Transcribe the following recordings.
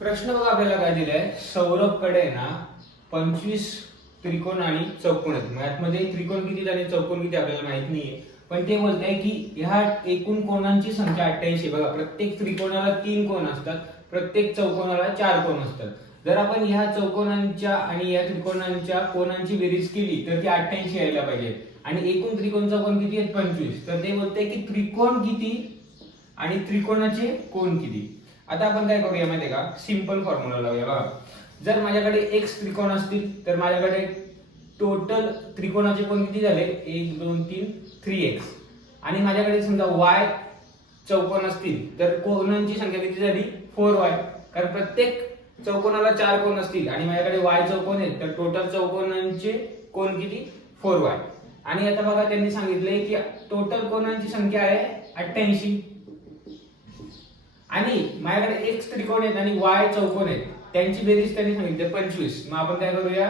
प्रश्न बघा आपल्याला काय दिलाय, सौरभकडे ना 25 त्रिकोण आणि चौकोन आहेत. मॅथमध्ये त्रिकोण किती आणि चौकोन किती आपल्याला माहित नाहीये, पण ते बोलतंय की ह्या एकूण कोणांची संख्या 88. बघा, प्रत्येक त्रिकोणाला 3 कोण असतात, प्रत्येक चौकोनाला 4 कोण असतात. जर आपण ह्या चौकोनांच्या आणि या त्रिकोणांच्या कोणांची बेरीज केली तर ती 88 यायला पाहिजे. आणि एकूण त्रिकोणचा कोण किती आहेत, 25. तर ते बोलतंय की त्रिकोण किती आणि त्रिकोणाचे कोण किती. आता आपण काय करूया माहितीये का, सिंपल फॉर्म्युला लावूया. बघा, जर माझ्याकडे x त्रिकोण असतील तर माझ्याकडे टोटल त्रिकोणाचे कोण किती झाले, 1 2 3 3x. आणि माझ्याकडे समजा y चौकोन असतील तर कोणांची संख्या किती झाली, 4y. कारण प्रत्येक चौकोनाला 4 कोण असतील आणि माझ्याकडे y चौकोन आहेत तर टोटल चौकोनांचे कोण किती, 4y. आणि आता बघा, त्यांनी सांगितले की टोटल कोणांची संख्या आहे 88 आणि माझ्याकडे x त्रिकोण आहेत आणि y चौकोन आहेत, त्यांची बेरीज त्यांनी सांगितली 25. मग आपण काय करूया,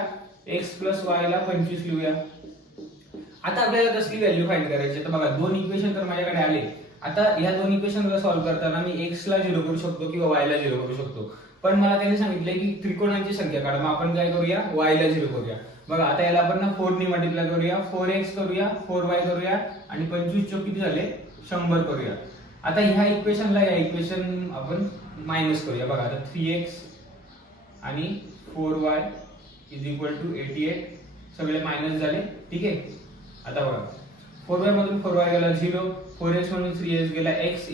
x + y ला 25 लिहूया. आता आपल्याला कसली व्हॅल्यू फाइंड करायची. तर बघा, दोन इक्वेशन तर माझ्याकडे आले. आता ह्या दोन इक्वेशनला सॉल्व्ह करताना मी x ला 0 करू शकतो किंवा y ला 0 करू शकतो, पण मला त्यांनी सांगितले की त्रिकोणांची संख्या काढा. मग आपण काय करूया, y ला 0 करूया. बघा, आता याला आपण ना 4 ने मल्टिप्लाय करूया, 4x करूया, 4y करूया आणि 25 चौक किती झाले, 100 करूया. आता ह्या इक्वेशनला या इक्वेशन आपण मायनस करूया. बघा, आता 3x आणि 4y = 88 सगळे मायनस झाले. ठीक आहे. आता बघा, 4y मधून 4y गेला 0, 4x मधून 3x गेला, x =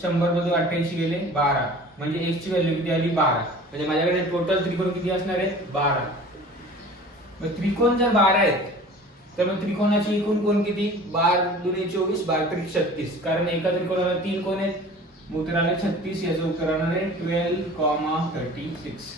100 मधून 88 गेले 12. म्हणजे x ची व्हॅल्यू किती आली, 12. म्हणजे माझ्याकडे टोटल त्रिकोण किती असणार आहे, 12. मग त्रिकोण जर 12 आहेत तर मग त्रिकोणाची एकूण कोण किती, 12 दुणे 24, 12 त्रिक 36. कारण एका त्रिकोणाला 3 कोण आहेत, मग उत्तर आले 36. याचं उत्तर राहणार आहे 12,36.